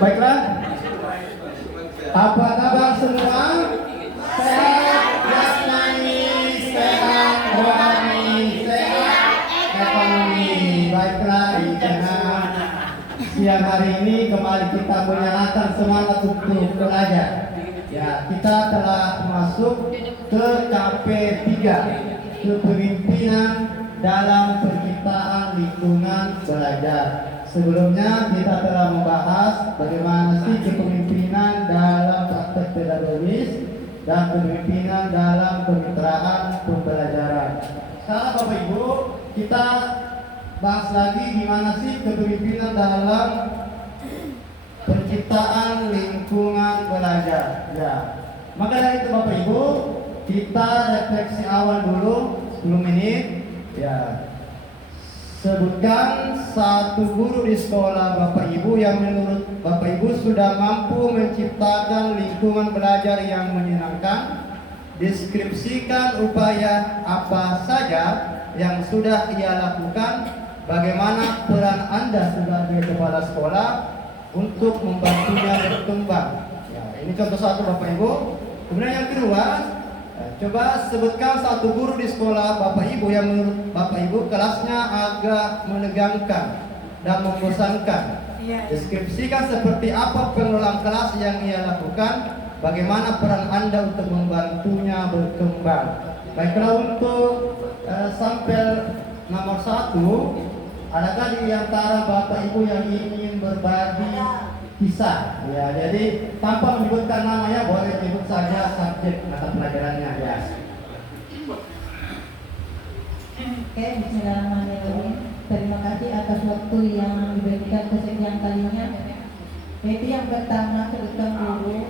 Baiklah, apa kabar semua? Sehat jasmani, sehat rohani, sehat ekonomi. Baiklah, di tengah siang hari ini kembali kita menyalakan semangat untuk belajar. Ya, kita telah masuk ke KP3, kepemimpinan dalam penciptaan lingkungan belajar. Sebelumnya kita telah membahas bagaimana sih kepemimpinan dalam praktek pedagogis dan kepemimpinan dalam kemitraan pembelajaran. Sekarang Bapak Ibu, kita bahas lagi gimana sih kepemimpinan dalam penciptaan lingkungan belajar. Ya, maka dari itu Bapak Ibu, kita refleksi awal dulu 10 menit. Ya, sebutkan satu guru di sekolah Bapak Ibu yang menurut Bapak Ibu sudah mampu menciptakan lingkungan belajar yang menyenangkan. Deskripsikan upaya apa saja yang sudah ia lakukan. Bagaimana peran Anda sebagai kepala sekolah untuk membantunya berkembang. Ya, ini contoh satu Bapak Ibu. Kemudian yang kedua, coba sebutkan satu guru di sekolah Bapak Ibu yang menurut Bapak Ibu kelasnya agak menegangkan dan membosankan. Deskripsikan seperti apa pengelolaan kelas yang ia lakukan. Bagaimana peran Anda untuk membantunya berkembang. Baiklah, untuk sampel nomor 1, adakah di antara Bapak Ibu yang ingin berbagi kisah? Ya, jadi tanpa menyebutkan namanya boleh sebut saja subjek mata pelajarannya ya. Oke, bismillahirrahmanirrahim. Terima kasih atas waktu yang diberikan kesekian kalinya. Yaitu yang pertama, sebutkan dulu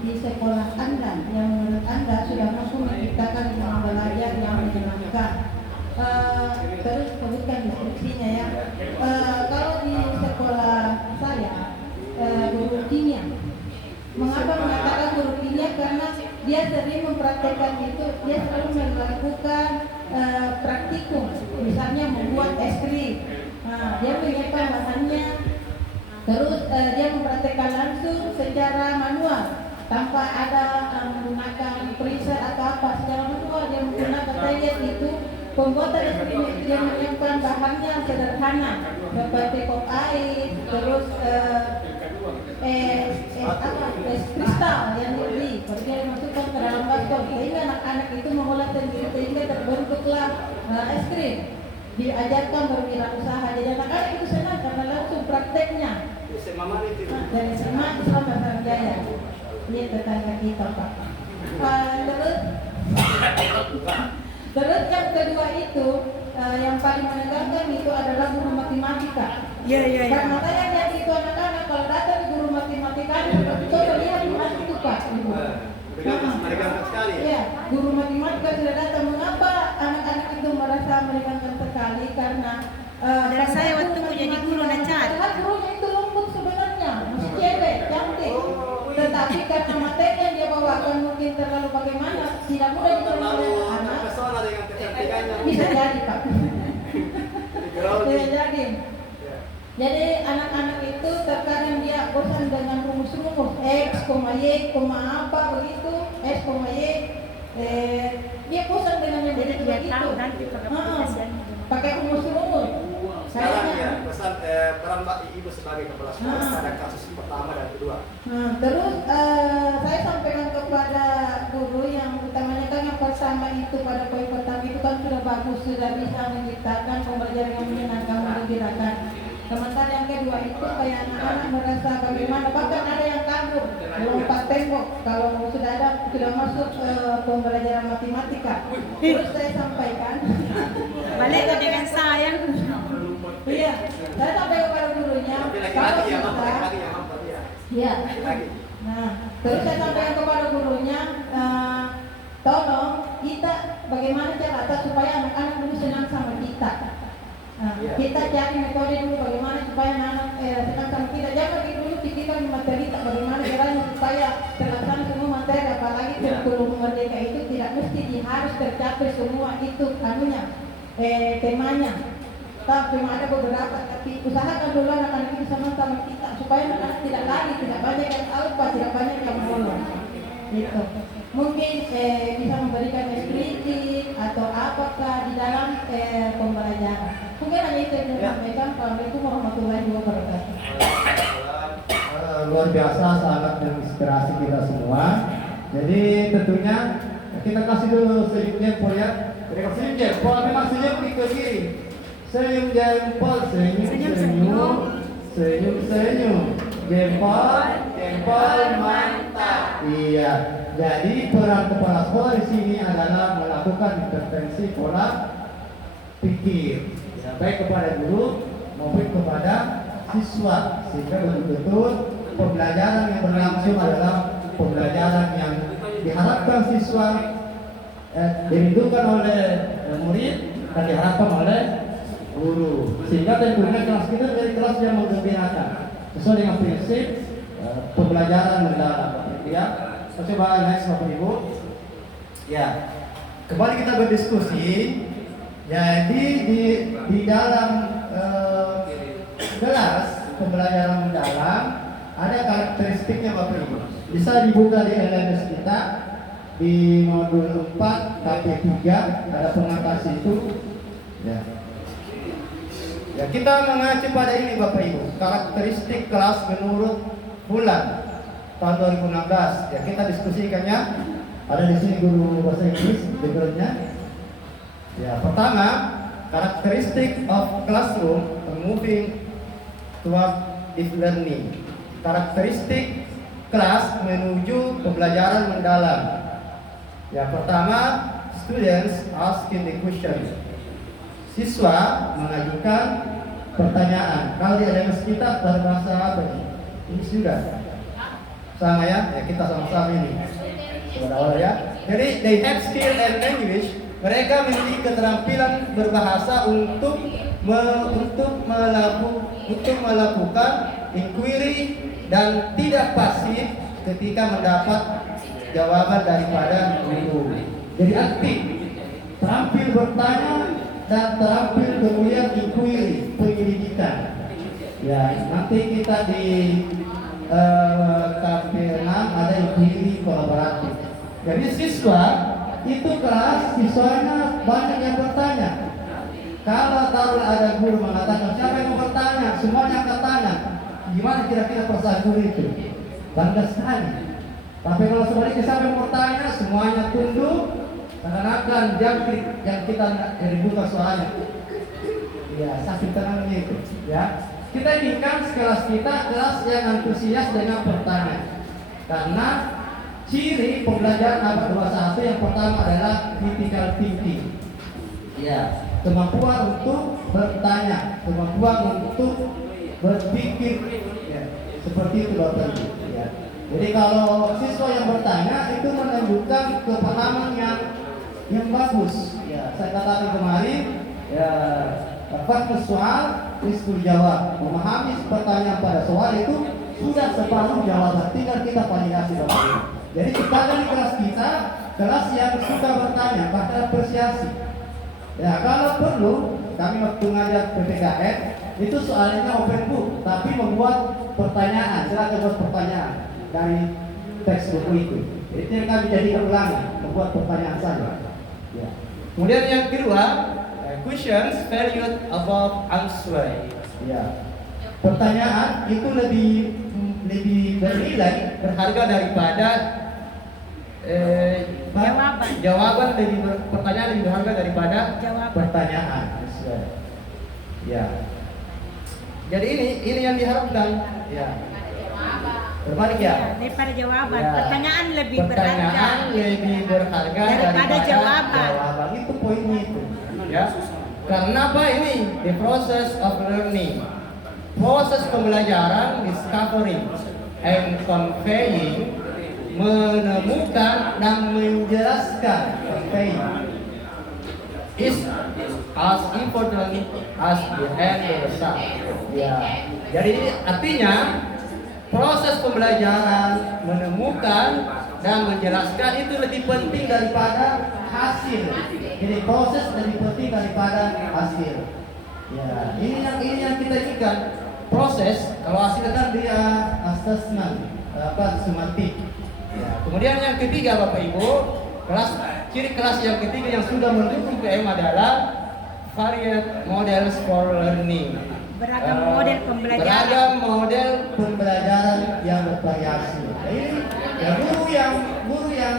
di sekolah Anda yang menurut Anda sudah mampu menciptakan lingkungan belajar yang menyenangkan. Terus sebutkan deskripsinya ya. Kalau di sekolah saya guru kimia. Mengapa mengatakan guru kimia? Karena dia sering mempraktekkan itu, dia selalu melakukan praktikum, misalnya membuat es krim. Dia menyiapkan bahannya, terus dia mempraktekkan langsung secara manual tanpa ada menggunakan preset atau apa, secara manual dia menggunakan. Saya lihat itu pembuatan es krim itu dia menyiapkan bahannya sederhana seperti kop air, terus es kristal yang dibeli, kemudian dimasukkan ke dalam baskom sehingga anak-anak itu mengolah sendiri sehingga terbentuklah es krim. Diajarkan berwirausaha, jadi anak-anak itu senang karena langsung prakteknya. Dari SMA Islam Pasar Jaya, ini tetangga kita Pak. Terus yang kedua itu yang paling menegangkan itu adalah guru matematika. Karena saya lihat itu anak-anak kalau datang guru matematika coba lihat itu Pak Ibu. Menegangkan sekali ya? Iya, guru matematika sudah datang. Mengapa anak-anak itu merasa menegangkan sekali? Karena dari saya waktu jadi guru nacar. Gurunya itu lembut sebenarnya, masih cewek, cantik. Tetapi karena materi yang dia bawakan mungkin terlalu bagaimana, tidak mudah diterima oleh anak. Bisa jadi Pak. Bisa jadi. Jadi anak-anak itu terkadang dia bosan dengan rumus-rumus X, Y, apa begitu, S, Y. Dia bosan dengan yang begitu. Pakai rumus-rumus. Saya pesan peran Mbak Ibu sebagai kepala sekolah pada kasus pertama dan kedua. Terus saya sampaikan kepada guru yang utamanya kan yang pertama itu pada poin pertama itu kan sudah bagus, sudah bisa menciptakan pembelajaran yang menyenangkan, menggembirakan. Sementara yang kedua itu kayak anak-anak merasa bagaimana, bahkan ada yang kabur lompat tembok kalau sudah masuk pembelajaran matematika. Terus saya sampaikan Balik dengan sayang. iya, saya sampaikan kepada gurunya kalau kita iya. Nah, terus saya sampaikan kepada gurunya tolong kita bagaimana cara supaya anak-anak dulu senang sama kita. Kita cari metode dulu bagaimana supaya anak senang sama kita. Jangan dulu pikirkan materi bagaimana caranya supaya terlaksana semua materi, apalagi kurikulum merdeka itu tidak mesti harus tercapai semua itu temanya. Cuma ada beberapa, tapi usahakan dulu anak-anak itu bersama-sama kita supaya anak-anak tidak lari, tidak banyak yang alpa, tidak banyak yang bolos. Gitu. Mungkin bisa memberikan kritik atau apakah di dalam pembelajaran. Mungkin hanya itu yang saya sampaikan. Assalamualaikum warahmatullahi wabarakatuh. Luar biasa, sangat menginspirasi kita semua. Jadi tentunya kita kasih dulu senyum jempol ya. Jadi kalau senyum jempol memang senyum ke kiri. Senyum jempol, senyum senyum, senyum senyum, jempol jempol mantap. Iya. Jadi peran kepala sekolah di sini adalah melakukan intervensi pola pikir, ya, baik kepada guru maupun kepada siswa, sehingga betul-betul pembelajaran yang berlangsung adalah pembelajaran yang diharapkan siswa dirindukan oleh murid dan diharapkan oleh guru, sehingga tentunya kelas kita menjadi kelas yang menggembirakan sesuai dengan prinsip pembelajaran mendalam. Ya, coba next Bapak Ibu. Ya, kembali kita berdiskusi. Jadi di dalam kelas pembelajaran mendalam ada karakteristiknya Bapak Ibu. Bisa dibuka di LMS kita di modul 4 KP3 ada pengatas itu. Ya. Ya, kita mengacu pada ini Bapak Ibu, karakteristik kelas menurut bulan tahun 2016. Ya, kita diskusikannya. Ada di sini guru bahasa Inggris backgroundnya. Ya, pertama, karakteristik of classroom moving toward deep learning. Karakteristik kelas menuju pembelajaran mendalam. Ya, pertama, students asking the question. Siswa mengajukan pertanyaan. Kalau di LMS kita berbahasa apa nih? Ini sudah sama ya? Ya, kita sama-sama ini. Saudara ya. Jadi they have skill and language. Mereka memiliki keterampilan berbahasa untuk melakukan inquiry dan tidak pasif ketika mendapat jawaban daripada guru. Jadi aktif, terampil bertanya dan terampil kemudian inquiry, penyelidikan. Ya, nanti kita di KP6 ada inquiry kolaboratif. Jadi siswa itu kelas siswanya banyak yang bertanya. Kalau taruh ada guru mengatakan siapa yang mau bertanya, semuanya akan tanya. Gimana kira-kira perasaan guru itu? Bangga sekali. Tapi kalau sebaliknya siapa yang mau bertanya, semuanya tunduk, seakan-akan jangkrik yang kita dibuka soalnya. Ya, sakit tenangnya itu. Ya, kita inginkan kelas kita kelas yang antusias dengan pertanyaan. Karena ciri pembelajaran abad 21 yang pertama adalah critical thinking. Ya, kemampuan untuk bertanya, kemampuan untuk berpikir. Ya, seperti itu Bapak Ibu. Ya. Jadi kalau siswa yang bertanya itu menunjukkan kepahaman yang bagus. Ya, saya katakan kemarin, ya, fakta soal, risiko jawab. Memahami pertanyaan pada soal itu sudah separuh jawaban. Tinggal kita validasi Bapak Ibu. Jadi kita di kelas kita, kelas yang suka bertanya, bahkan apresiasi. Ya, kalau perlu, kami waktu ngajar PPKN, itu soalnya open book, tapi membuat pertanyaan, silakan buat pertanyaan dari teks buku itu. Itu yang kami jadikan ulangan, membuat pertanyaan saja. Ya. Kemudian yang kedua, questions valued above answer. Ya. Pertanyaan itu lebih bernilai, berharga daripada jawaban pertanyaan lebih berharga daripada pertanyaan. Ya. Jadi ini yang diharapkan. Ya. Berbalik ya. Daripada jawaban, Ya. pertanyaan lebih Pertanyaan lebih berharga daripada jawaban. Itu poinnya itu. Ya. Karena apa ini? The process of learning. Proses pembelajaran, discovering and conveying, menemukan dan menjelaskan, conveying, is as important as the end result. Ya. Jadi artinya proses pembelajaran, menemukan dan menjelaskan itu lebih penting daripada hasil. Jadi proses lebih penting daripada hasil. Ya, ini yang kita inginkan. proses, kalau hasilnya kan dia assessment sumatif. Ya, kemudian yang ketiga Bapak Ibu, ciri kelas yang ketiga yang sudah mendukung PM adalah varied models for learning. Beragam model pembelajaran. Beragam model pembelajaran yang bervariasi. Jadi ya guru yang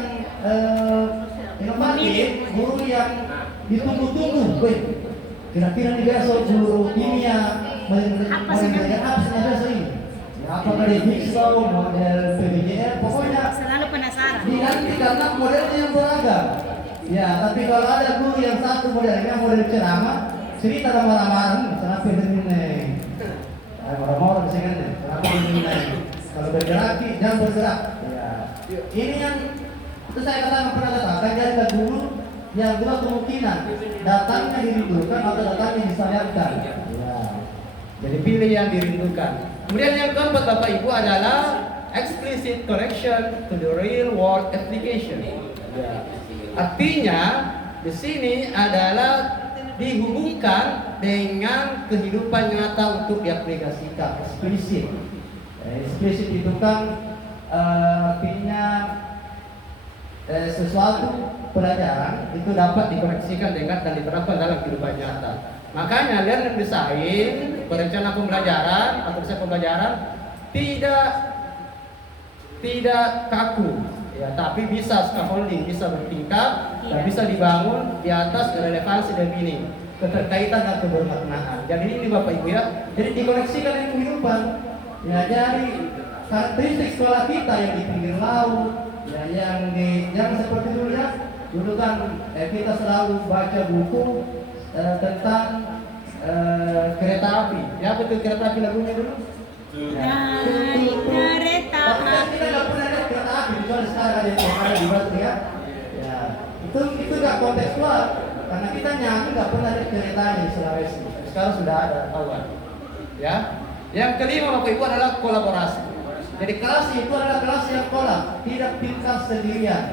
inovatif, guru yang ditunggu-tunggu. Kira-kira nih besok guru kimia Apa sih? besok ini? Apakah di Higgslow, model PBJR, pokoknya Selalu penasaran. dinanti karena modelnya yang beragam. Ya, tapi kalau ada guru yang satu modelnya model ceramah, cerita lama-lama, kenapa ini? Orang-orang misalnya, kenapa ini? Kalau bergerak, jangan bergerak. Ya, ini yang itu saya katakan pernah katakan ada guru yang dua kemungkinan datangnya dirindukan atau datangnya disayangkan. Ya, jadi pilih yang dirindukan. Kemudian yang keempat Bapak Ibu adalah explicit connection to the real world application. Ya. Artinya di sini adalah dihubungkan dengan kehidupan nyata untuk diaplikasikan. Eksplisit. Eksplisit itu kan artinya sesuatu pelajaran itu dapat dikoneksikan dengan dan diterapkan dalam kehidupan nyata. Makanya learning design, perencanaan pembelajaran atau desain pembelajaran tidak kaku, ya, tapi bisa scaffolding, bisa bertingkat dan bisa dibangun di atas relevansi dan meaning, keterkaitan dan kebermaknaan. Jadi ini Bapak Ibu ya, jadi dikoneksikan dengan kehidupan. Ya, jadi karakteristik sekolah kita yang di pinggir laut, ya, yang seperti dulu ya, dulu kan kita selalu baca buku tentang kereta api. Ya, betul, kereta api lagunya dulu. Naik kereta Tapi kan kita nggak pernah lihat kereta api, kecuali sekarang ada yang ada di Batu ya. Ya, itu nggak kontekstual karena kita nyanyi nggak pernah lihat keretanya di Sulawesi. Sekarang sudah ada kawan. Ya, yang kelima Bapak Ibu adalah kolaborasi. Jadi kelas itu adalah kelas yang kolab, tidak pintar sendirian.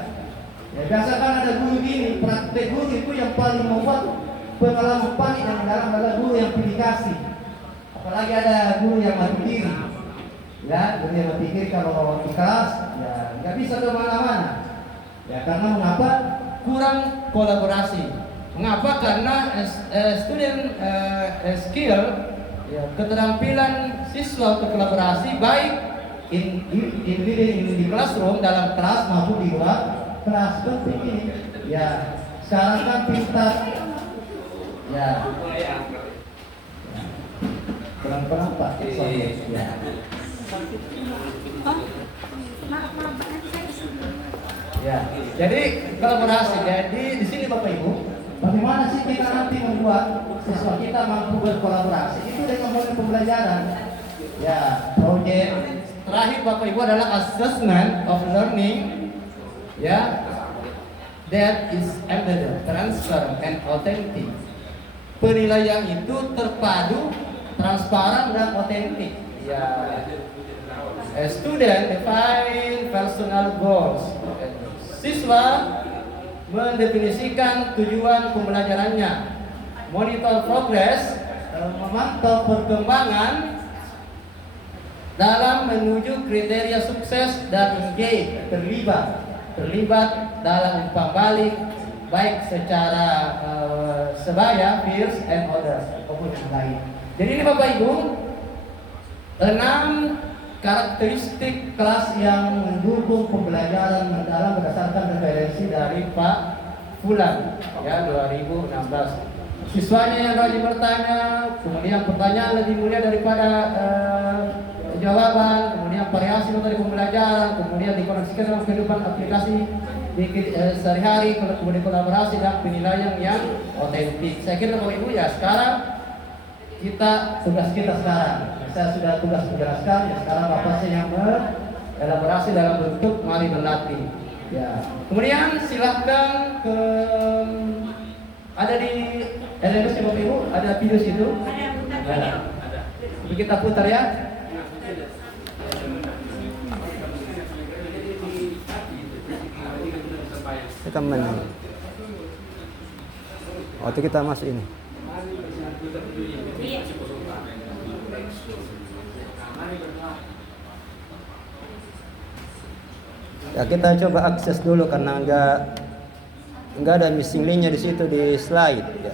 Ya, biasa kan ada guru gini, praktek guru itu yang paling membuat pengalaman paling yang dalam adalah guru yang pilih kasih. Apalagi ada guru yang mati kiri. Ya, guru yang mati kiri kalau di kelas, ya nggak bisa kemana-mana. Ya, karena mengapa? Kurang kolaborasi. Mengapa? Karena student skill, ya, keterampilan siswa untuk kolaborasi baik di classroom, dalam kelas maupun di luar kelas seperti ini. Ya, sekarang kan pintar. Ya. Pelan-pelan Pak. Ya. Ya. Jadi kolaborasi. Jadi di sini Bapak Ibu, bagaimana sih kita nanti membuat siswa kita mampu berkolaborasi? Itu dengan model pembelajaran. Ya, project. Terakhir Bapak Ibu adalah assessment of learning. Ya. That is embedded, transfer, and authentic. Penilaian itu terpadu, transparan dan otentik. Ya, student define personal goals. Siswa mendefinisikan tujuan pembelajarannya, monitor progress, memantau perkembangan dalam menuju kriteria sukses dan engage, terlibat dalam umpan balik, baik secara sebaya, peers, and others, ataupun yang lain. Jadi ini Bapak Ibu, 6 karakteristik kelas yang mendukung pembelajaran mendalam berdasarkan referensi dari Pak Fulan, ya, 2016. Siswanya yang rajin bertanya, kemudian pertanyaan lebih mulia daripada jawaban, kemudian variasi dari pembelajaran, kemudian dikoneksikan dalam kehidupan aplikasi di sehari-hari, kemudian kolaborasi dan penilaian yang otentik. Saya kira Bapak Ibu ya, sekarang tugas kita sekarang, saya sudah tugas menjelaskan, ya sekarang Bapak saya yang berelaborasi dalam bentuk mari berlatih. Ya, kemudian silahkan ada di LMS ya Bapak Ibu, ada video situ. Ada. Kita putar ya. Kita mana? Waktu kita masuk ini. Ya, kita coba akses dulu karena nggak ada missing linknya di situ di slide ya.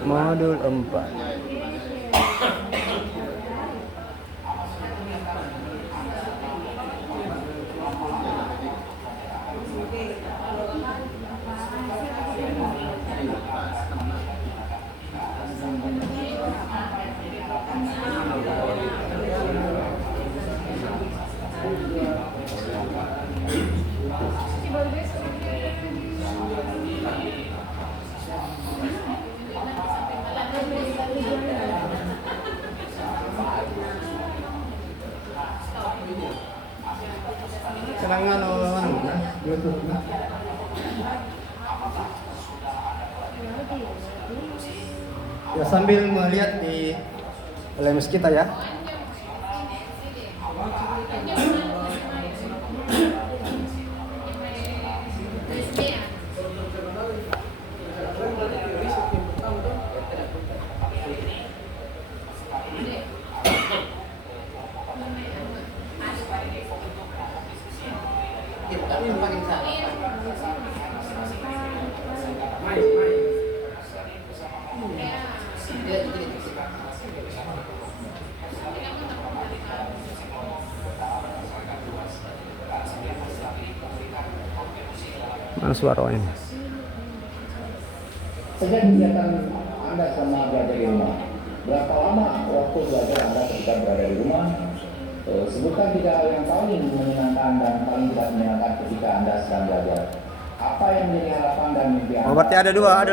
Modul 4. Serangan Bluetooth na. Ya, sambil melihat di LMS kita ya. Mana suaranya? Sejak kegiatan Anda selama berada di rumah, berapa lama waktu belajar Anda ketika berada di rumah? Sebutkan 3 hal yang paling menyenangkan dan paling tidak menyenangkan ketika Anda sedang belajar. Apa yang menjadi harapan dan mimpi Anda? Oh, berarti ada dua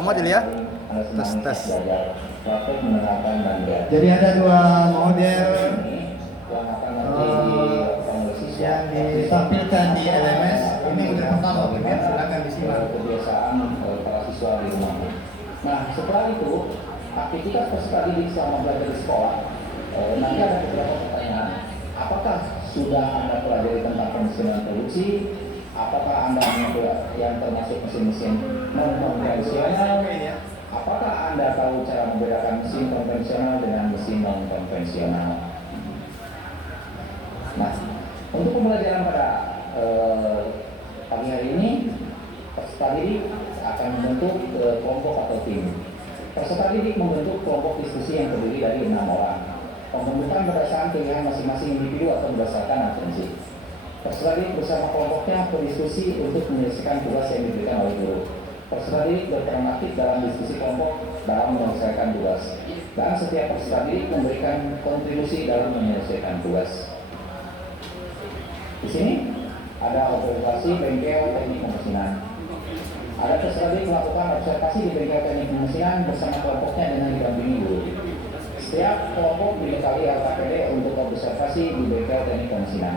model ya? Anda senang Tes. belajar, praktek mendengarkan dan belajar. Jadi ada 2 model Yang akan nanti dilakukan oleh siswa. yang ditampilkan di LMS. Ini model pertama, ya, silakan disimak. Kebiasaan para siswa di rumah. Nah, setelah itu aktivitas peserta didik selama belajar di sekolah, nanti ada beberapa pertanyaan. Apakah sudah Anda pelajari tentang penyusunan produksi? Apakah Anda yang termasuk mesin-mesin non-konvensional? Apakah Anda tahu cara membedakan mesin konvensional dengan mesin non-konvensional? Nah, untuk pembelajaran pada pagi hari ini, peserta didik akan membentuk kelompok atau tim. Peserta didik membentuk kelompok diskusi yang terdiri dari 6 orang. Pembentukan berdasarkan pilihan masing-masing individu atau berdasarkan atensi. Peserta didik bersama kelompoknya berdiskusi untuk menyelesaikan tugas yang diberikan oleh guru. Peserta didik berperan aktif dalam diskusi kelompok dalam menyelesaikan tugas. Dan setiap peserta didik memberikan kontribusi dalam menyelesaikan tugas. Di sini ada observasi bengkel teknik pemesinan. Ada peserta didik melakukan observasi di bengkel teknik pemesinan bersama kelompoknya dengan didampingi guru. Setiap kelompok dibekali LKPD untuk observasi di bengkel teknik pemesinan.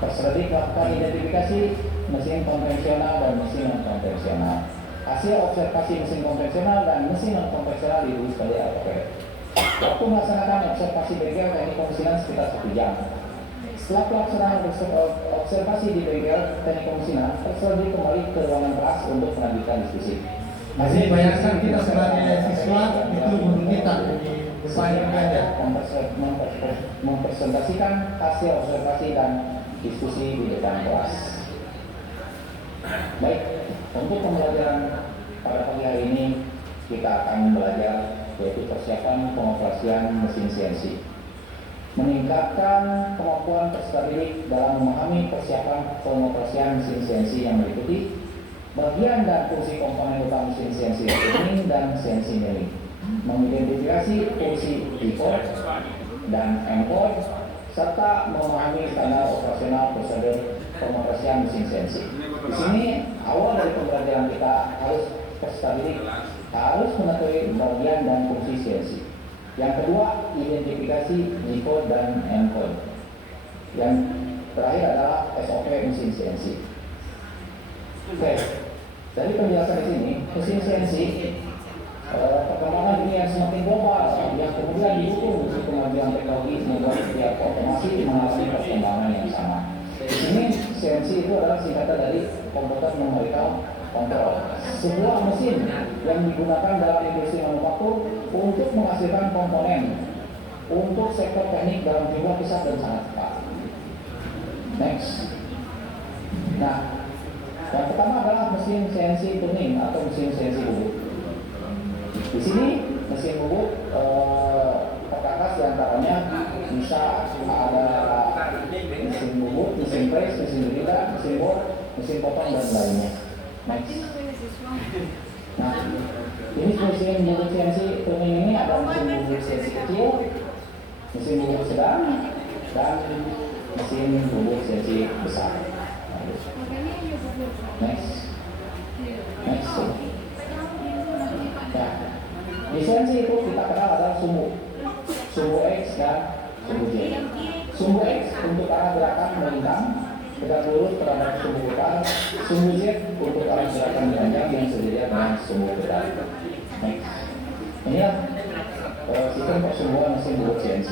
Peserta didik melakukan identifikasi mesin konvensional dan mesin non-konvensional. Hasil observasi mesin konvensional dan mesin non-konvensional ditulis pada LKPD. Waktu melaksanakan observasi bengkel teknik pemesinan sekitar 1 jam. Setelah pelaksanaan observasi di bengkel teknik pemesinan, peserta didik kembali ke ruangan kelas untuk melanjutkan diskusi. Masih bayangkan kita sebagai siswa itu guru kita di depan bengkel. Mempresentasikan hasil observasi dan diskusi di depan kelas. Baik, untuk pembelajaran pada pagi hari ini kita akan belajar yaitu persiapan pengoperasian mesin CNC. Meningkatkan kemampuan peserta didik dalam memahami persiapan pengoperasian mesin CNC yang meliputi bagian dan fungsi komponen utama mesin CNC milling dan CNC milling, mengidentifikasi fungsi pivot, dan M-Code, serta memahami standar operasional prosedur pengoperasian mesin CNC. Di sini awal dari pembelajaran kita harus harus mengetahui bagian dan fungsi CNC. Yang kedua, identifikasi G-code dan M-code. Yang terakhir adalah SOP mesin CNC. Oke, dari penjelasan di sini, mesin CNC perkembangan dunia yang semakin global yang kemudian didukung dengan kemajuan teknologi membuat setiap otomasi mengalami perkembangan yang sama. Di sini CNC itu adalah singkatan dari komputer numerical control, sebuah mesin yang digunakan dalam industri manufaktur untuk menghasilkan komponen untuk sektor teknik dalam jumlah besar dan sangat cepat. Next. Nah, yang pertama adalah mesin CNC tuning atau mesin CNC bubut. Di sini mesin bubut perkakas diantaranya bisa ada mesin bubut, mesin press, mesin jeda, mesin bor, mesin potong dan lainnya. Next. Nah, ini mesin bubut CNC tuning ini ada mesin bubut CNC kecil, mesin bubut sedang, dan mesin bubut CNC besar. Next. Next. Ya. Di CNC itu kita kenal adalah sumbu X dan sumbu Y. Sumbu X untuk arah gerakan melintang, tegak lurus terhadap sumbu putar. Sumbu Z untuk arah gerakan panjang yang sejajar dengan sumbu putar. Next. Inilah sistem persumbuan mesin bubut CNC.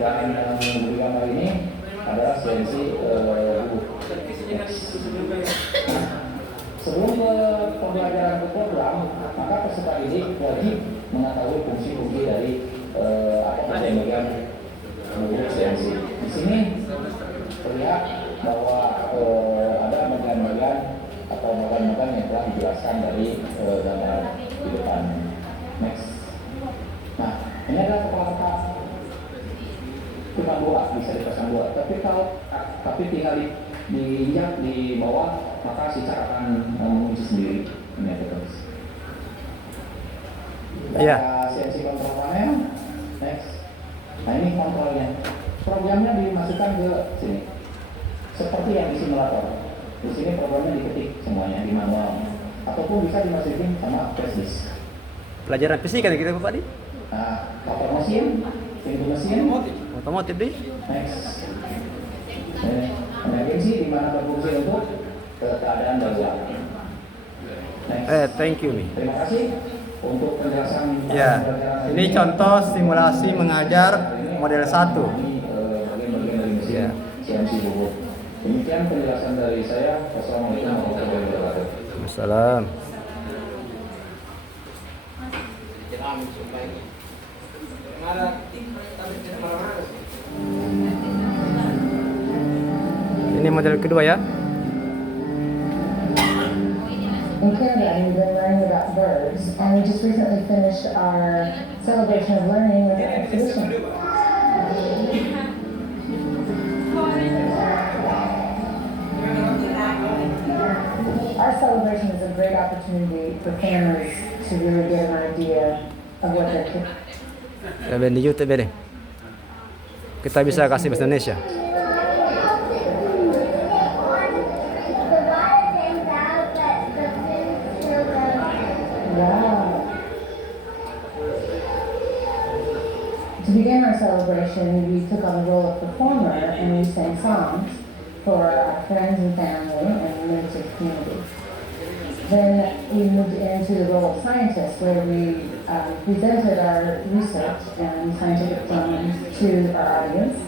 Dan yang di gambar ini adalah CNC bubut. Nah, sebelum ke pembelajaran ke program, maka peserta didik wajib mengetahui fungsi-fungsi dari bagian bubut CNC. Di sini terlihat bahwa ada bagian-bagian atau bagian-bagian yang telah dijelaskan dari gambar di depan. Next. Nah, ini adalah kepala otak. Cuma dua, bisa dipasang dua. Tapi tinggal diinjak di bawah, maka sisar akan mengunci sendiri. Ini ada terus. Iya. CNC control panel. Next. Nah, ini kontrolnya. Programnya dimasukkan ke sini. Seperti yang di simulator. Di sini programnya diketik semuanya di manual. Ataupun bisa dimasukin sama flash disk. Pelajaran fisika nih kita Bapak di? Nah, motor mesin, pintu mesin, Otomotif di? next. Emergency di mana berfungsi untuk keadaan darurat. Next. Thank you nih. Terima kasih untuk penjelasan. Ya, ini contoh simulasi mengajar model 1. Bagian-bagian dari mesin Ya. CNC bubut. Demikian penjelasan dari saya. Wassalamualaikum warahmatullahi wabarakatuh. Wassalam. Ini model kedua ya. In Canada, we've been learning about birds, and we just recently finished our celebration of learning with an exhibition. Our celebration is a great opportunity for families to really get an idea of what their kids. Ya di YouTube ya deh. Kita bisa kasih bahasa Indonesia. Wow. To begin our celebration, we took on the role of performer and we sang songs for our friends and family and members of the community. Then we moved into the role of scientist, where we presented our research and scientific findings to our audience.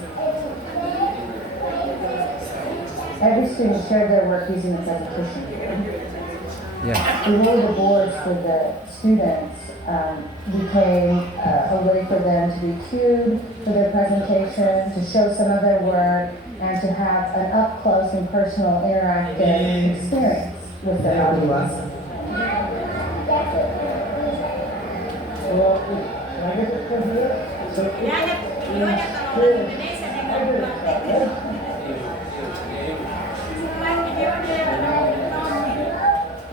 Every student shared their work using a presentation board. Ya. The role of the boards for the students became a way for them to be cued for their presentation, to show some of their work, and to have an up-close and personal interactive experience with their audience.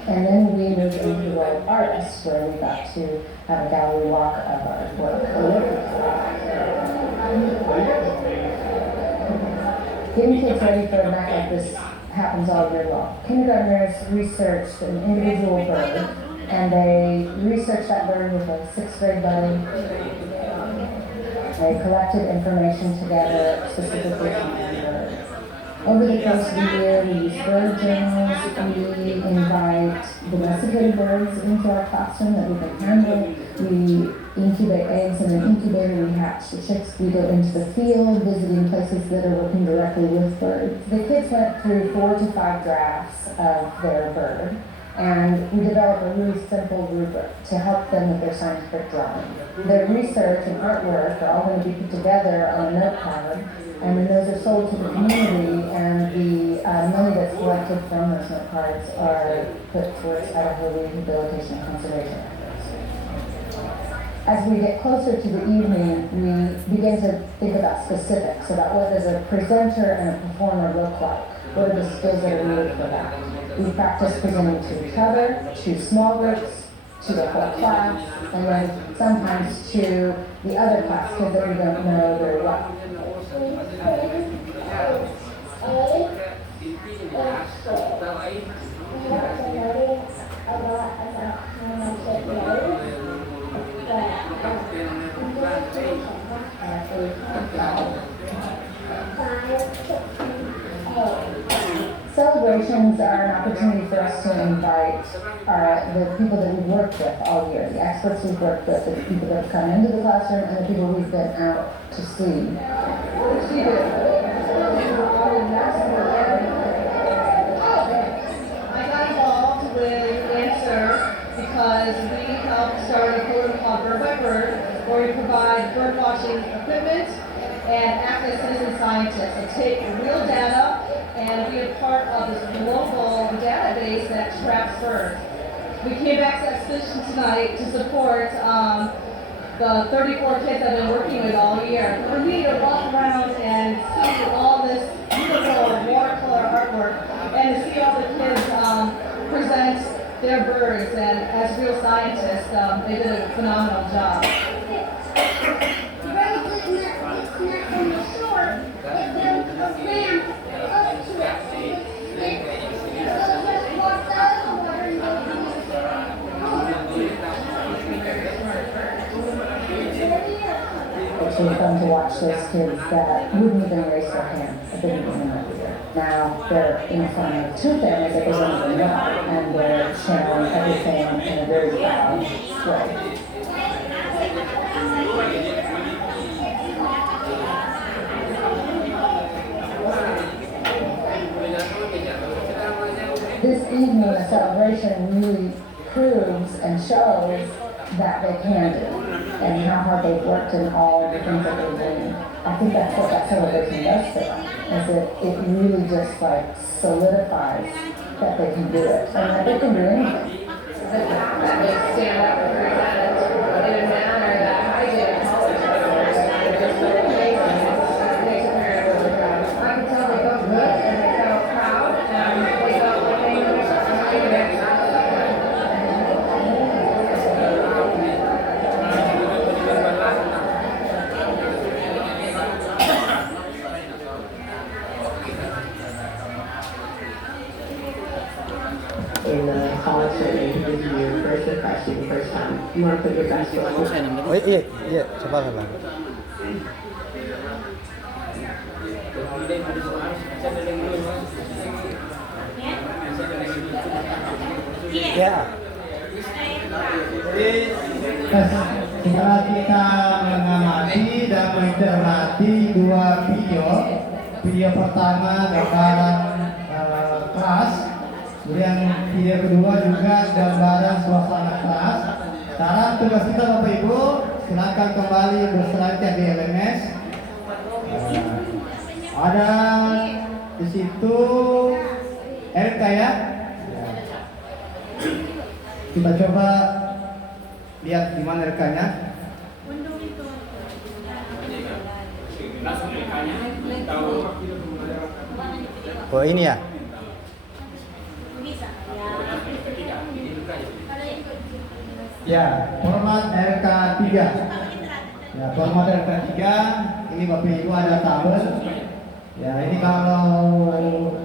And then we moved into the role of artists, where we got to have a gallery walk of our work. Getting kids ready for a night like this happens all year long. Kindergartners researched an individual bird, and they researched that bird with a sixth grade buddy. They collected information together specifically on the bird. Over the course of the year, we use bird journals, we invite domesticated birds into our classroom that we can handle. We incubate eggs in an incubator, we hatch the chicks, we go into the field, visiting places that are working directly with birds. The kids went through 4 to 5 drafts of their bird, and we developed a really simple rubric to help them with their scientific drawing. Their research and artwork are all going to be put together on a note card, and then those are sold to the community, and the money that's collected from those note cards are put towards Idaho rehabilitation and conservation efforts. As we get closer to the evening, we begin to think about specifics, about what does a presenter and a performer look like? What are the skills that are needed for that? We practice presenting to each other, to small groups, to the whole class, and then sometimes to the other class, kids that we don't know very well. Celebrations are an opportunity for us to invite the people that we've worked with all year, the experts we've worked with, the people that have come into the classroom, and the people we've been out to see. I got involved with Answer because we helped start a program called Bird by Bird, where we provide bird watching equipment and act as citizen scientists and take real data and be a part of this global database that tracks birds. We came back to that position tonight to support the 34 kids I've been working with all year. For me to walk around and see all this beautiful watercolor artwork and to see all the kids present their birds, and as real scientists, they did a phenomenal job. It's really fun to watch those kids that wouldn't even raise their hand if they didn't even know either. Now they're in front of 2 families that they don't even know, and they're sharing everything in a very proud way. This evening, a celebration really proves and shows that they can do, and how hard they've worked in all the things that they're doing. I think that's what that celebration does for them, is that it really just like solidifies that they can do it, and that they can do anything. That they stand up and present in a manner that I did in college. They're just so amazing. It makes a parent really proud. I can tell they felt good and they felt proud and they felt like they knew something. In the college setting, this is your first impression, first time. You want to put your best foot forward. Oh iya, iya, sabar lah. Ya. Jadi setelah kita mengamati dan mencermati 2 video pertama gambaran kelas, kemudian video kedua juga gambaran suasana kelas. Sekarang tugas kita Bapak Ibu, silakan kembali berselancar di LMS. Ada di situ RK ya. Kita coba lihat di mana rekannya. Oh ini ya. Ya, format RK3. Ya, format RK3 ini Bapak Ibu ada tabel. Ya ini kalau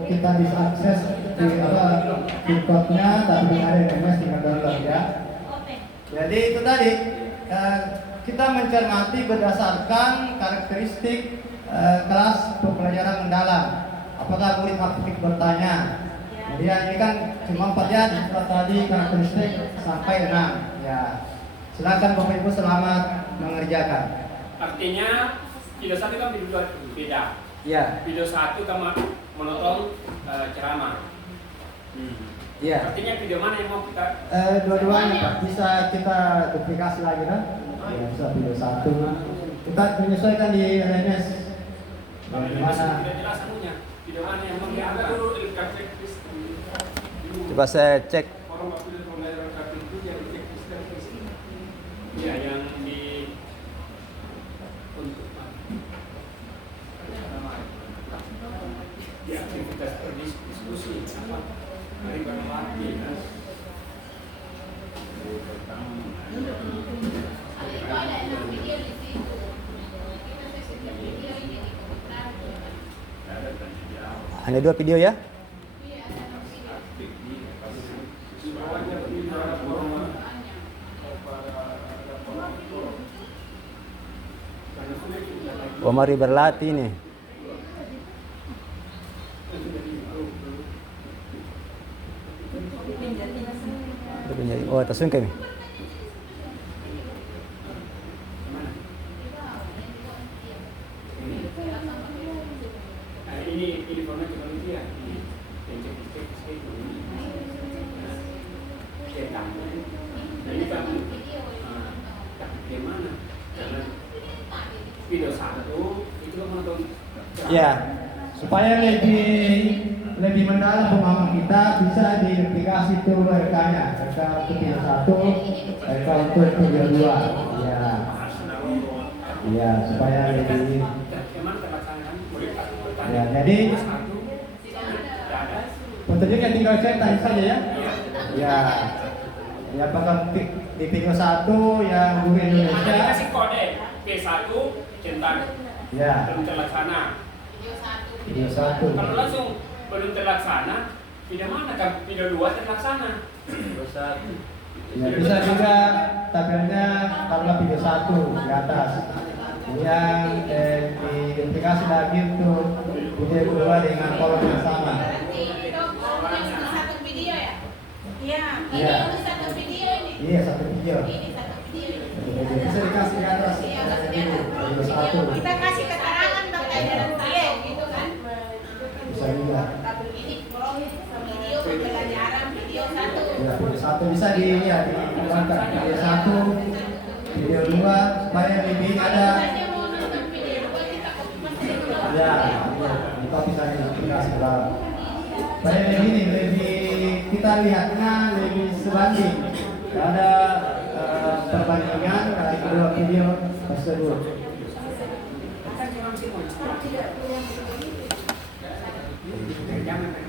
kita bisa akses di code-nya, tapi ada SMS tinggal download ya. Jadi itu tadi kita mencermati berdasarkan karakteristik kelas pembelajaran mendalam. Apakah murid aktif bertanya? Jadi ini kan cuma 4 ya, tadi karakteristik sampai 6 ya. Silakan Bapak Ibu, selamat mengerjakan. Artinya video 1 kan video 2 beda. Ya. Video 1 kan menonton ceramah. Ya. Artinya video mana yang mau kita? Dua-duanya Pak, bisa kita duplikasi lagi kan? Ya, bisa video 1. Kita menyesuaikan di LMS. Bagaimana? Tidak jelas anunya. Video mana yang mau diangkat dulu? Coba saya cek. Ya, yang di untuk ya, aktivitas berdiskusi apa dari berlatih kan. Hanya 2 video ya? Oh, mari berlatih nih. Oh, tasun kami. Ini format penelitian. Yang cek itu. Cetak. Nah, ini kan bagaimana? Karena video 1 itu kan menonton. Ya, supaya lebih mendalam pemahaman kita, bisa diduplikasi tuh RK-nya, RK untuk video 1, RK untuk video 2. Ya. Ya, supaya lebih. Ya, jadi petunjuknya tinggal cetak saja ya. Ya. Ya, apakah di video 1 yang guru Indonesia Kasih kode P1 centang. ya, Belum terlaksana. video 1. Kalau langsung belum terlaksana, video mana kan? Video 2 terlaksana. Ya, bisa juga tabelnya taruhlah video 1 di atas. Yang diidentifikasi lagi untuk video kedua dengan kolom yang sama. Iya. Iya. Iya, satu video. Bisa dikasih di atas. Video 1. Kita kasih keterangan dong ajaran saya gitu kan. Bisa juga. Video pembelajaran video 1. Ya, video 1 bisa dilihat di video 1, video 2 supaya lebih ada. Ya, kita bisa dikasih dalam. Supaya lebih kita lihatnya lebih sebanding. Ada perbandingan dari kedua video tersebut. Jangan